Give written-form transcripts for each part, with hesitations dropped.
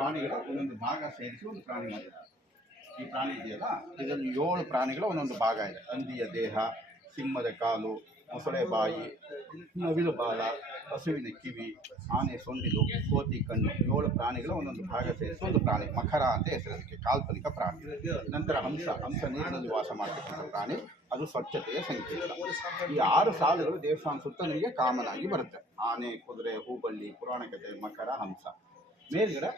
ಪ್ರಾಣಿಗಳ ಒಂದೊಂದು ಭಾಗ ಸೇರಿಸಿ ಒಂದು ಪ್ರಾಣಿ ಮಾಡಿದ್ದಾರೆ. ಈ ಪ್ರಾಣಿ ಇದೆಯಲ್ಲ, ಇದರಲ್ಲಿ 7 ಪ್ರಾಣಿಗಳ ಒಂದೊಂದು ಭಾಗ ಇದೆ. ಹಂದಿಯ ದೇಹ, ಸಿಂಹದ ಕಾಲು, ಮೊಸಳೆ ಬಾಯಿ, ನವಿಲು ಬಾಲ, ಹಸುವಿನ ಕಿವಿ, ಆನೆ ಸೊಂಡಿಲು, ಕೋತಿ ಕಣ್ಣು, 7 ಪ್ರಾಣಿಗಳ ಒಂದೊಂದು ಭಾಗ ಸೇರಿಸಿ ಒಂದು ಪ್ರಾಣಿ. ಮಕರ ಅಂತ ಹೆಸರು ಅದಕ್ಕೆ, ಕಾಲ್ಪನಿಕ ಪ್ರಾಣಿ. ನಂತರ ಹಂಸ ನೀರಿನಲ್ಲಿ ವಾಸ ಮಾಡ್ತಕ್ಕಂಥ ಪ್ರಾಣಿ, ಅದು ಸ್ವಚ್ಛತೆಯ ಸಂಕೇತ. ಈ 6 ಸಾಲುಗಳು ದೇವಸ್ಥಾನ ಸುತ್ತ ನಿಮಗೆ ಕಾಮನ್ ಆಗಿ ಬರುತ್ತೆ. ಆನೆ, ಕುದುರೆ, ಹೂಬಳ್ಳಿ, ಪುರಾಣ ಕಥೆ, ಮಕರ, ಹಂಸ. ಮೇಲ್ಗಡೆ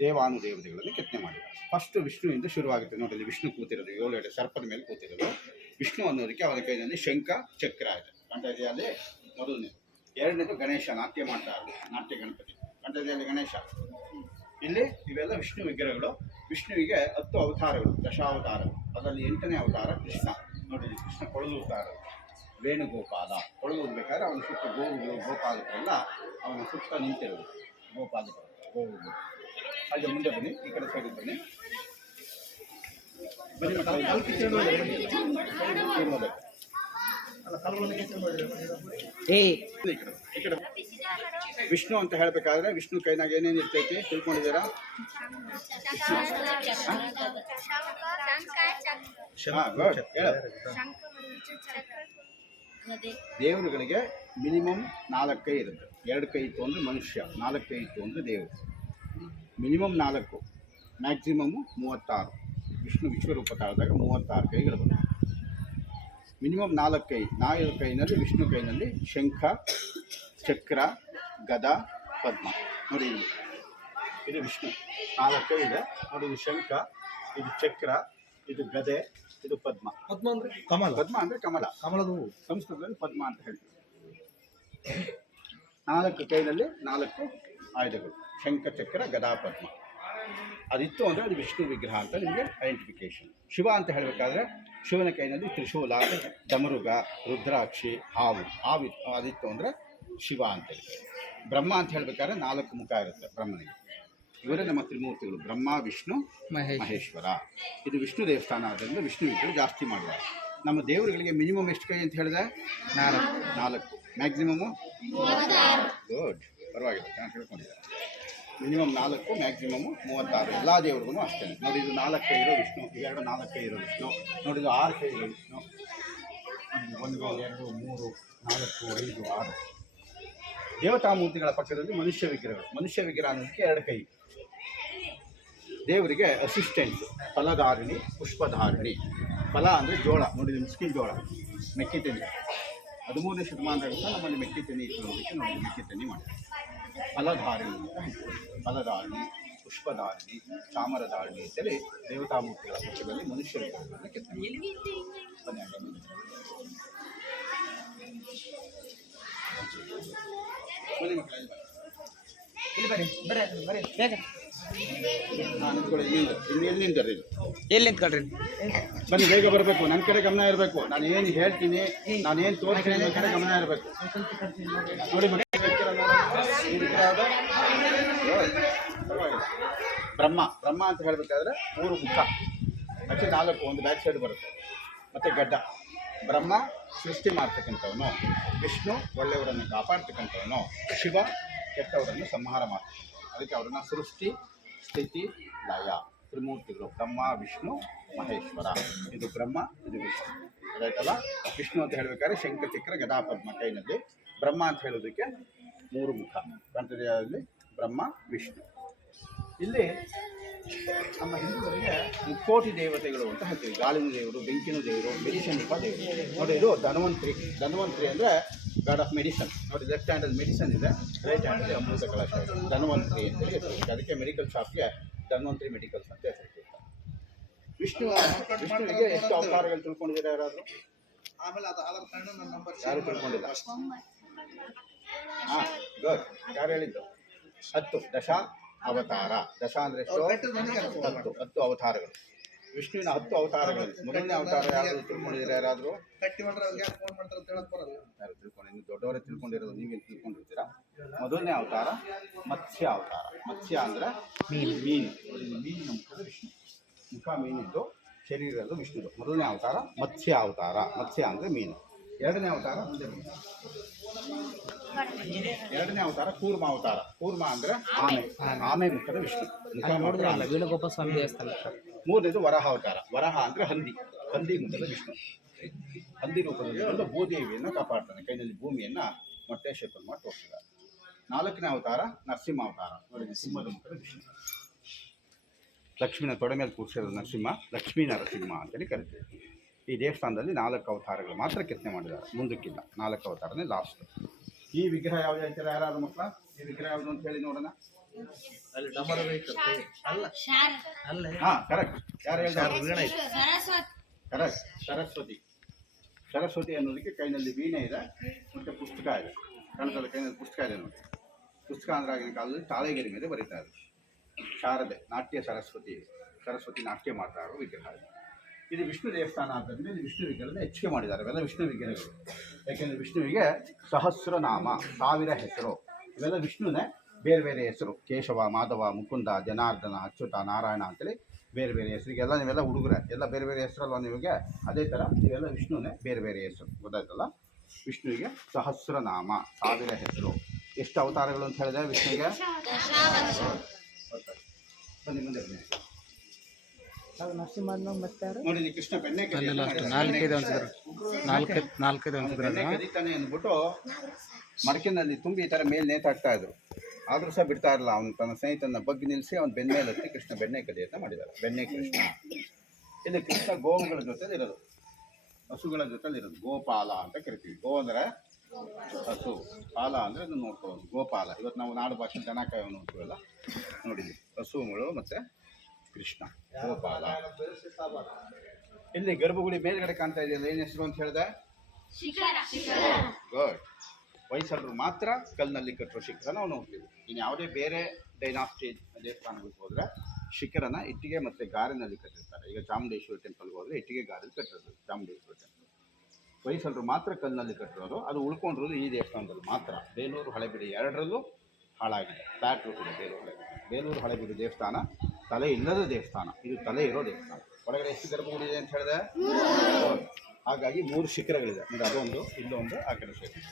ದೇವಾನುದೇವತೆಗಳಲ್ಲಿ ಕೆತ್ತನೆ ಮಾಡಿದ್ದಾರೆ. ಫಸ್ಟ್ ವಿಷ್ಣುವಿಂದ ಶುರುವಾಗುತ್ತೆ ನೋಡಿ. ವಿಷ್ಣು ಕೂತಿರೋದು 7 ಎಡೆ ಸರ್ಪದ ಮೇಲೆ ಕೂತಿರೋದು ವಿಷ್ಣು ಅನ್ನೋದಕ್ಕೆ ಅವನ ಕೈಯಲ್ಲಿ ಶಂಖ ಚಕ್ರ ಇದೆ. ಕಂಠದಲ್ಲಿ ಮೊದಲನೇ. ಎರಡನೇದು ಗಣೇಶ, ನಾಟ್ಯ ಮಾಡ್ತಾ ಇರೋದು, ನಾಟ್ಯ ಗಣಪತಿ. ಕಂಠದಲ್ಲಿ ಗಣೇಶ. ಇಲ್ಲಿ ಇವೆಲ್ಲ ವಿಷ್ಣು ವಿಗ್ರಹಗಳು. ವಿಷ್ಣುವಿಗೆ 10 ಅವತಾರಗಳು, ದಶಾವತಾರಗಳು. ಅದರಲ್ಲಿ 8ನೇ ಅವತಾರ ಕೃಷ್ಣ. ನೋಡಿ, ಕೃಷ್ಣ ಕೊಳಲೂತಾ ಇರೋದು, ವೇಣುಗೋಪಾಲ. ಕೊಳಲೂದ್ಬೇಕಾದ್ರೆ ಅವನ ಸುತ್ತ ಗೋಪಾಲಕರೆಲ್ಲ ಅವನ ಸುತ್ತ ನಿಂತಿರೋದು, ಗೋಪಾಲಕರು, ಗೋವುಗಳು. ಹಾಗೆ ಮುಂದೆ ಬನ್ನಿ, ಈ ಕಡೆ ಸೈಡ್ ಬನ್ನಿ. ವಿಷ್ಣು ಅಂತ ಹೇಳ್ಬೇಕಾದ್ರೆ ವಿಷ್ಣು ಕೈನಾಗ ಏನೇನು ಇರ್ತೈತಿ ತಿಳ್ಕೊಂಡಿದ್ದೀರಾ? ದೇವರುಗಳಿಗೆ ಮಿನಿಮಮ್ 4 ಕೈ ಇರುತ್ತೆ. 2 ಕೈ ಇತ್ತು ಅಂದರೆ ಮನುಷ್ಯ, 4 ಕೈ ಇತ್ತು ಅಂದರೆ ದೇವರು. Minimum 4, maximum 36. ವಿಷ್ಣು ವಿಶ್ವರೂಪ ತಾಳಿದಾಗ 36 ಕೈಗಳು ಬರುತ್ತೆ. ಮಿನಿಮಮ್ 4 ಕೈ. 4 ಕೈನಲ್ಲಿ ವಿಷ್ಣು ಕೈನಲ್ಲಿ ಶಂಖ, ಚಕ್ರ, ಗದ, ಪದ್ಮ. ನೋಡಿ, ಇದು ವಿಷ್ಣು 4 ಕೈ ಇದೆ ನೋಡಿ. ಇದು ಶಂಖ, ಇದು ಚಕ್ರ, ಇದು ಗದೆ, ಇದು ಪದ್ಮ. ಪದ್ಮ ಅಂದರೆ ಕಮಲ. ಪದ್ಮ ಅಂದರೆ ಕಮಲ, ಕಮಲದ ಹೂವು. ಸಂಸ್ಕೃತದಲ್ಲಿ ಪದ್ಮ ಅಂತ ಹೇಳ್ತೀವಿ. 4 ಕೈನಲ್ಲಿ 4 ಆಯುಧಗಳು, ಶಂಖ, ಚಕ್ರ, ಗದಾ, ಪದ್ಮ. ಅದಿತ್ತು ಅಂದರೆ ಅದು ವಿಷ್ಣು ವಿಗ್ರಹ ಅಂತ ನಿಮಗೆ ಐಡೆಂಟಿಫಿಕೇಶನ್. ಶಿವ ಅಂತ ಹೇಳಬೇಕಾದ್ರೆ ಶಿವನ ಕೈನಲ್ಲಿ ತ್ರಿಶೂಲ, ಡಮರುಗ, ರುದ್ರಾಕ್ಷಿ, ಹಾವು. ಅದಿತ್ತು ಅಂದರೆ ಶಿವ ಅಂತ ಹೇಳ್ತಾರೆ. ಬ್ರಹ್ಮ ಅಂತ ಹೇಳಬೇಕಾದ್ರೆ 4 ಮುಖ ಇರುತ್ತೆ ಬ್ರಹ್ಮನಿಗೆ. ಇವರೇ ನಮ್ಮ ತ್ರಿಮೂರ್ತಿಗಳು, ಬ್ರಹ್ಮ, ವಿಷ್ಣು, ಮಹೇಶ್ವರ. ಇದು ವಿಷ್ಣು ದೇವಸ್ಥಾನ ಆದ್ದರಿಂದ ವಿಷ್ಣು ವಿಗ್ರಹ ಜಾಸ್ತಿ ಮಾಡಿದ್ದಾರೆ. ನಮ್ಮ ದೇವರುಗಳಿಗೆ ಮಿನಿಮಮ್ ಎಷ್ಟು ಕೈ ಅಂತ ಹೇಳಿದೆ? 4. ಮ್ಯಾಕ್ಸಿಮಮ್ಮು ಗುಡ್, ಪರವಾಗಿಲ್ಲ, ಚೆನ್ನಾಗಿ ತಿಳ್ಕೊಂಡಿದ್ದಾರೆ. Minimum 4, maximum 36. ಎಲ್ಲ ದೇವ್ರಿಗೂ ಅಷ್ಟೇ. ನೋಡಿ, ಇದು 4 ಕೈ ಇರೋ ವಿಷ್ಣು, ಇವೆರಡು 4 ಕೈ ಇರೋ ವಿಷ್ಣು. ನೋಡಿ, ಇದು 6 ಕೈ ಇರೋ ವಿಷ್ಣು. 1, 2, 3, 4, 5, 6. ದೇವತಾ ಮೂರ್ತಿಗಳ ಪಕ್ಕದಲ್ಲಿ ಮನುಷ್ಯ ವಿಗ್ರಹಗಳು. ಮನುಷ್ಯ ವಿಗ್ರಹ ಅನ್ನೋದಕ್ಕೆ 2 ಕೈ. ದೇವರಿಗೆ ಅಸಿಸ್ಟೆಂಟ್, ಫಲಧಾರಿಣಿ, ಪುಷ್ಪಧಾರಿಣಿ. ಫಲ ಅಂದರೆ ಜೋಳ. ನೋಡಿ, ಮಿಸ್ಕಿನ್ ಜೋಳ, ಮೆಕ್ಕಿತೆನಿ. 13ನೇ ಶತಮಾನದಾಗ ನಮ್ಮಲ್ಲಿ ಮೆಕ್ಕಿತೆನಿ ಇಟ್ಟುಕೊಳ್ಳೋದಕ್ಕೆ ನೋಡಿ ಮೆಕ್ಕಿತೆನಿ ಮಾಡಿ. ಫಲಧಾರಿಣಿ ಅಂತ ಹೇಳ್ತೀವಿ. ಫಲಧಾರಿಣಿ, ಪುಷ್ಪಧಾರಿಣಿ, ಚಾಮರಧಾರಿಣಿ ಅಂತೇಳಿ ದೇವತಾ ಮೂರ್ತಿಗಳ ಪಕ್ಷದಲ್ಲಿ ಮನುಷ್ಯ ವಿಗ್ರಹಗಳನ್ನು ಕೆತ್ತನೆ ಎಲ್ಲಿ ನಿಂತ್ಕೊಳ್ರಿ? ಬನ್ನಿ, ಬೇಗ ಬರಬೇಕು. ನನ್ನ ಕಡೆ ಗಮನ ಇರಬೇಕು. ನಾನು ಏನು ಹೇಳ್ತೀನಿ, ನಾನೇನು ತೋರಿಸ್ತೀನಿ ನನ್ನ ಕಡೆ ಗಮನ ಇರಬೇಕು. ನೋಡಿ, ಬ್ರಹ್ಮ. ಬ್ರಹ್ಮ ಅಂತ ಹೇಳಬೇಕಾದ್ರೆ 3 ಮುಖ, ಮತ್ತೆ 4, ಒಂದು ಬ್ಯಾಕ್ ಸೈಡ್ ಬರುತ್ತೆ, ಮತ್ತು ಗಡ್ಡ. ಬ್ರಹ್ಮ ಸೃಷ್ಟಿ ಮಾಡ್ತಕ್ಕಂಥವನು, ವಿಷ್ಣು ಒಳ್ಳೆಯವರನ್ನು ಕಾಪಾಡ್ತಕ್ಕಂಥವನು, ಶಿವ ಕೆಟ್ಟವರನ್ನು ಸಂಹಾರ ಮಾಡ್ತಾನೆ. ಅದಕ್ಕೆ ಅವರನ್ನು ಸೃಷ್ಟಿ, ಸ್ಥಿತಿ, ಲಯ ತ್ರಿಮೂರ್ತಿಗಳು. ಬ್ರಹ್ಮ, ವಿಷ್ಣು, ಮಹೇಶ್ವರ. ಇದು ಬ್ರಹ್ಮ, ಇದು ವಿಷ್ಣು. ಅದಾಯ್ತಲ್ಲ. ವಿಷ್ಣು ಅಂತ ಹೇಳಬೇಕಾದ್ರೆ ಶಂಖ, ಚಕ್ರ, ಗದಾ, ಪದ್ಮ ಕೈನಲ್ಲಿ. ಬ್ರಹ್ಮ ಅಂತ ಹೇಳೋದಕ್ಕೆ 3 ಮುಖ, ಕಂಠದಲ್ಲಿ ಬ್ರಹ್ಮ, ವಿಷ್ಣು. ಇಲ್ಲಿ ನಮ್ಮ ಹಿಂದೂಗಳಿಗೆ 30 ದೇವತೆಗಳು ಅಂತ ಹೇಳ್ತೀವಿ. ಗಾಳಿನ ದೇವರು, ಬೆಂಕಿನ ದೇವರು, ಮೆಡಿಸಿನ್ ದೇವರು. ನೋಡಿ, ಇದು ಧನ್ವಂತ್ರಿ. ಧನ್ವಂತ್ರಿ ಅಂದರೆ ಗಾಡ್ ಆಫ್ ಮೆಡಿಸನ್. ನೋಡಿ, ಲೆಫ್ಟ್ ಹ್ಯಾಂಡಲ್ಲಿ ಮೆಡಿಸನ್ ಇದೆ, ರೈಟ್ ಹ್ಯಾಂಡಲ್ಲಿ ಅಮೃತ ಕಲಶ. ಧನ್ವಂತ್ರಿ ಅಂತೇಳಿ ಹೆಸರು. ಅದಕ್ಕೆ ಮೆಡಿಕಲ್ ಶಾಪ್ಗೆ ಧನ್ವಂತ್ರಿ ಮೆಡಿಕಲ್ಸ್ ಅಂತ ಹೆಸರು. ವಿಷ್ಣುವಿಗೆ ಎಷ್ಟು ಅವತಾರಗಳು ತಿಳ್ಕೊಂಡಿದ್ದೀರಾ ಯಾರಾದರೂ? ಯಾರು ತಿಳ್ಕೊಂಡಿಲ್ಲ? ಹಾಂ, ಗುಡ್. ಯಾರು ಹೇಳಿದ್ದು? 10 ದಶ ಅವತಾರ. ದಶ ಅಂದರೆ ಎಷ್ಟು? 10 ಅವತಾರಗಳು. ವಿಷ್ಣುವಿನ 10 ಅವತಾರಗಳು. ಮೊದಲನೇ ಅವತಾರ ಯಾರು ತಿಳ್ಕೊಂಡಿದ್ದೀರಾ ಯಾರಾದರೂ? ಯಾರು ತಿಳ್ಕೊಂಡು? ಇನ್ನು ದೊಡ್ಡವರೇ ತಿಳ್ಕೊಂಡಿರೋದು, ನೀವೇನು ತಿಳ್ಕೊಂಡಿರ್ತೀರಾ? ಮೊದಲನೇ ಅವತಾರ ಮತ್ಸ್ಯ ಅವತಾರ. ಮತ್ಸ್ಯ ಅಂದರೆ ಮೀನು. ಮೀನಿನ ಮುಖದ ವಿಷ್ಣು. ಮುಖ ಮೀನಿದ್ದು, ಶರೀರದ್ದು ವಿಷ್ಣುದು. ಮೊದಲನೇ ಅವತಾರ ಮತ್ಸ್ಯ ಅವತಾರ. ಮತ್ಸ್ಯ ಅಂದರೆ ಮೀನು. ಎರಡನೇ ಅವತಾರ ಮುಂದೆ ಮೀನು. ಎರಡನೇ ಅವತಾರ ಕೂರ್ಮ ಅವತಾರ. ಕೂರ್ಮ ಅಂದ್ರೆ ಆಮೆ, ಆಮೆ ಮುಖದ ವಿಷ್ಣು, ಮುಖ ನೋಡಿದ್ರಲ್ಲ ಮಾತ್ರ. ವೇಣುಗೋಪಾಲ ಸ್ವಾಮಿ ದೇವಸ್ಥಾನ. ಮೂರನೇದು ವರಾಹ ಅವತಾರ. ವರಾಹ ಅಂದ್ರೆ ಹಂದಿ, ಹಂದಿ ಮುಖದ ವಿಷ್ಣು, ಹಂದಿ ರೂಪದಲ್ಲಿ ಬಂದು ಭೂದೇವಿಯನ್ನು ಕಾಪಾಡ್ತಾನೆ, ಕೈನಲ್ಲಿ ಭೂಮಿಯನ್ನ ಮೊಟ್ಟೆ ಶೇಪಲ್ ಮಾಡಿ ತೋರಿಸಿದ್ದಾರೆ. ನಾಲ್ಕನೇ ಅವತಾರ ನರಸಿಂಹ ಅವತಾರ. ನೋಡಿ, ಸಿಂಹದ ಮುಖದ ವಿಷ್ಣು, ಲಕ್ಷ್ಮಿನ ತೊಡೆ ಮೇಲೆ ಕೂರಿಸಿರೋದು ನರಸಿಂಹ, ಲಕ್ಷ್ಮೀ ನರಸಿಂಹ ಅಂತೇಳಿ ಕರಿತೀವಿ. ಈ ದೇವಸ್ಥಾನದಲ್ಲಿ 4 ಅವತಾರಗಳು ಮಾತ್ರ ಕೆತ್ತನೆ ಮಾಡಿದ್ದಾರೆ, ಮುಂದಕ್ಕಿಲ್ಲ. 4 ಅವತಾರನೇ ಲಾಸ್ಟ್. ಈ ವಿಗ್ರಹ ಯಾವ್ದು ಹೇಳ್ತೀರಾ ಯಾರು ಮಕ್ಕಳ? ಈ ವಿಗ್ರಹ ಯಾವುದು ಅಂತ ಹೇಳಿ ನೋಡೋಣ. ಹಾ, ಕರೆಕ್ಟ್. ಯಾರು ಹೇಳ್ತಾರೆ? ಕರೆಕ್ಟ್, ಸರಸ್ವತಿ. ಸರಸ್ವತಿ ಅನ್ನೋದಕ್ಕೆ ಕೈನಲ್ಲಿ ವೀಣೆ ಇದೆ ಮತ್ತು ಪುಸ್ತಕ ಇದೆ. ಕನ್ನಡದಲ್ಲಿ ಕೈನಲ್ಲಿ ಪುಸ್ತಕ ಇದೆ ನೋಡಿ. ಪುಸ್ತಕ ಅಂದ್ರೆ ಆಗಿನ ಕಾಲದಲ್ಲಿ ತಾಳೆಗರಿ ಮೇಲೆ ಬರೀತಾ ಇದ್ರು. ಶಾರದೆ, ನಾಟ್ಯ ಸರಸ್ವತಿ, ಸರಸ್ವತಿ ನಾಟ್ಯ ಮಾಡ್ತಾ ಇರೋ ವಿಗ್ರಹ ಇದೆ. ಇದು ವಿಷ್ಣು ದೇವಸ್ಥಾನ ಅಂತಂದರೆ ಇದು ವಿಷ್ಣು ವಿಗ್ರಹದ ಹೆಚ್ಚಿಗೆ ಮಾಡಿದ್ದಾರೆ. ಇವೆಲ್ಲ ವಿಷ್ಣು ವಿಗ್ರಹಗಳು. ಯಾಕೆಂದರೆ ವಿಷ್ಣುವಿಗೆ ಸಹಸ್ರನಾಮ, 1000 ಹೆಸರು. ಇವೆಲ್ಲ ವಿಷ್ಣುನೇ ಬೇರೆ ಬೇರೆ ಹೆಸರು. ಕೇಶವ, ಮಾಧವ, ಮುಕುಂದ, ಜನಾರ್ದನ, ಅಚ್ಯುತ, ನಾರಾಯಣ ಅಂತೇಳಿ ಬೇರೆ ಬೇರೆ ಹೆಸರಿಗೆಲ್ಲ ನೀವೆಲ್ಲ ಹುಡುಗರೆ ಎಲ್ಲ ಬೇರೆ ಬೇರೆ ಹೆಸರಲ್ವ ನಿಮಗೆ? ಅದೇ ಥರ ಇವೆಲ್ಲ ವಿಷ್ಣುನೇ ಬೇರೆ ಬೇರೆ ಹೆಸರು. ಗೊತ್ತಾಯ್ತಲ್ಲ? ವಿಷ್ಣುವಿಗೆ ಸಹಸ್ರನಾಮ, 1000 ಹೆಸರು. ಎಷ್ಟು ಅವತಾರಗಳು ಅಂತ ಹೇಳಿದೆ ವಿಷ್ಣುವಿಗೆ? ಬನ್ನಿ ಮುಂದೆ ಬನ್ನಿ. ನೋಡಿ, ಇಲ್ಲಿ ಕೃಷ್ಣ ಬೆಣ್ಣೆ ನಾಲ್ಕೈದು ಕದೀತಾನೆ ಅಂದ್ಬಿಟ್ಟು ಮಡಕಿನಲ್ಲಿ ತುಂಬಿ ಈ ಥರ ಮೇಲೆ ನೇತಾಡ್ತಾ ಇದ್ರು. ಆದರೂ ಸಹ ಬಿಡ್ತಾ ಇರಲ್ಲ. ಅವನು ತನ್ನ ಸ್ನೇಹಿತನ ಬಗ್ಗೆ ನಿಲ್ಲಿಸಿ ಅವ್ನು ಬೆನ್ನ ಮೇಲೆ ಹತ್ತಿ ಕೃಷ್ಣ ಬೆಣ್ಣೆ ಕದಿಯತ್ತ ಮಾಡಿದ್ದಾರೆ. ಬೆಣ್ಣೆ ಕೃಷ್ಣ. ಇಲ್ಲಿ ಕೃಷ್ಣ ಗೋವುಗಳ ಜೊತೆಲಿ ಇರೋದು, ಹಸುಗಳ ಜೊತೆಲಿ ಇರೋದು. ಗೋಪಾಲ ಅಂತ ಕರಿತೀವಿ. ಗೋ ಅಂದರೆ ಹಸು, ಪಾಲ ಅಂದರೆ ಅದನ್ನು ನೋಡ್ಕೊಳ್ಳೋದು, ಗೋಪಾಲ. ಇವತ್ತು ನಾವು ನಾಡು ಭಾಷೆ ದನ ಕಾಯೋ ನೋಡ್ತೀವಲ್ಲ, ನೋಡಿದ್ವಿ. ಹಸುಗಳು ಮತ್ತು ಕೃಷ್ಣ, ಗೋಪಾಲ. ಇಲ್ಲಿ ಗರ್ಭಗುಡಿ ಮೇಲ್ಗಡೆ ಕಾಣ್ತಾ ಇದೆಯಲ್ಲ, ಏನು ಹೆಸರು ಅಂತ ಹೇಳಿದೆ? ಗುಡ್. ಹೊಯ್ಸಳರು ಮಾತ್ರ ಕಲ್ಲಿನಲ್ಲಿ ಕಟ್ಟರೋ ಶಿಖರ ನಾವು ನೋಡ್ತೀವಿ. ಇನ್ನು ಯಾವುದೇ ಬೇರೆ ಡೈನಾಸ್ಟಿ ದೇವಸ್ಥಾನಗಳಿಗೆ ಹೋದರೆ ಶಿಖರನ ಇಟ್ಟಿಗೆ ಮತ್ತು ಗಾರಿನಲ್ಲಿ ಕಟ್ಟಿರ್ತಾರೆ. ಈಗ ಚಾಮುಂಡೇಶ್ವರಿ ಟೆಂಪಲ್ಗೆ ಹೋದರೆ ಇಟ್ಟಿಗೆ ಗಾರಲ್ಲಿ ಕಟ್ಟಿರೋದು ಚಾಮುಂಡೇಶ್ವರಿ ಟೆಂಪಲ್. ಹೊಯ್ಸಳರು ಮಾತ್ರ ಕಲ್ಲಿನಲ್ಲಿ ಕಟ್ಟಿರೋದು. ಅದು ಉಳ್ಕೊಂಡಿರೋದು ಈ ದೇವಸ್ಥಾನದಲ್ಲಿ ಮಾತ್ರ. ಬೇಲೂರು ಹಳೆಬೀಡು ಎರಡರಲ್ಲೂ ಹಾಳಾಗಿದೆ. ಫ್ಲಾಟ್ ರೂಟ್ ಇದೆ ಬೇಲೂರು ಹಳೆಬೀಡು. ಬೇಲೂರು ಹಳೆಬೀಡು ದೇವಸ್ಥಾನ ತಲೆ ಇಲ್ಲದ ದೇವಸ್ಥಾನ, ಇದು ತಲೆ ಇರೋ ದೇವಸ್ಥಾನ. ಒಳಗಡೆ ಎಷ್ಟು ಗರ್ಭಗುಡಿ ಇದೆ ಅಂತ ಹೇಳಿದೆ? ಹಾಗಾಗಿ 3 ಶಿಖರಗಳಿದೆ. ಅಂದರೆ ಅದೊಂದು, ಇಲ್ಲೊಂದು, ಆ ಕಡೆ ಶಿಖರ.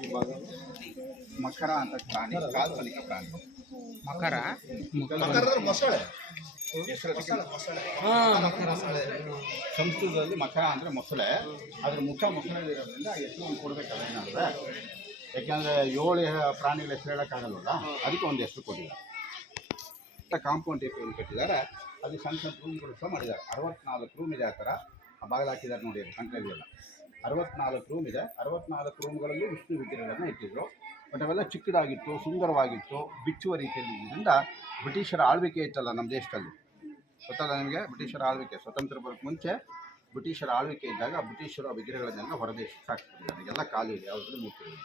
ಈ ಭಾಗ ಮಕರ ಅಂತ ಪ್ರಾಣಿ, ಕಾಲ್ಪನಿಕ ಪ್ರಾಣಿ. ಮಕರ ಮೊಸಳೆ. ಸಂಸ್ಕೃತದಲ್ಲಿ ಮಕರ ಅಂದರೆ ಮೊಸಳೆ. ಅದ್ರ ಮುಖ ಮೊಸಳೆ ಇರೋದ್ರಿಂದ ಆ ಹೆಸರು ಒಂದು ಕೊಡಬೇಕಲ್ಲ. ಏನಂದರೆ ಯಾಕೆಂದರೆ 7 ಪ್ರಾಣಿಗಳ ಹೆಸರು ಹೇಳೋಕ್ಕಾಗಲ್ವಲ್ಲ, ಅದಕ್ಕೆ ಒಂದು ಹೆಸರು ಕೊಟ್ಟಿದ್ದಾರೆ. ಕಾಂಪೌಂಡ್ ಟೈಪ್ ಏನು ಕಟ್ಟಿದ್ದಾರೆ, ಅಲ್ಲಿ ಸಣ್ಣ ಸಣ್ಣ ರೂಮ್ಗಳು ಸಹ ಮಾಡಿದ್ದಾರೆ. 64 ರೂಮ್ ಇದೆ. ಆ ಥರ ಆ ಬಾಗಿಲು ಹಾಕಿದ್ದಾರೆ ನೋಡಿ, ಅದು ಕಂಟ್ರಿಯಲ್ಲ. 64 ರೂಮ್ ಇದೆ. 64 ರೂಮ್ಗಳಲ್ಲಿ ವಿಷ್ಣು ವಿಗ್ರಹಗಳನ್ನು ಇಟ್ಟಿದ್ರು. ಬಟ್ ಅವೆಲ್ಲ ಚಿಕ್ಕದಾಗಿತ್ತು, ಸುಂದರವಾಗಿತ್ತು, ಬಿಚ್ಚುವ ರೀತಿಯಲ್ಲಿ ಇದ್ದರಿಂದ ಬ್ರಿಟಿಷರ ಆಳ್ವಿಕೆ ಇತ್ತಲ್ಲ ನಮ್ಮ ದೇಶದಲ್ಲಿ, ಗೊತ್ತಲ್ಲ ನಿಮಗೆ? ಬ್ರಿಟಿಷರ ಆಳ್ವಿಕೆ ಸ್ವತಂತ್ರ ಬರೋಕ್ಕೆ ಮುಂಚೆ ಬ್ರಿಟಿಷರ ಆಳ್ವಿಕೆ ಇದ್ದಾಗ ಬ್ರಿಟಿಷರು ಆ ವಿಗ್ರಹಗಳನ್ನೆಲ್ಲ ಹೊರದೇಶಕ್ಕೆ ಸಾಕ್ತಿದ್ದಾರೆ. ಎಲ್ಲ ಖಾಲಿ ಇದೆ, ಯಾವುದ್ರಲ್ಲಿ ಮೂರ್ತಿಗಳು.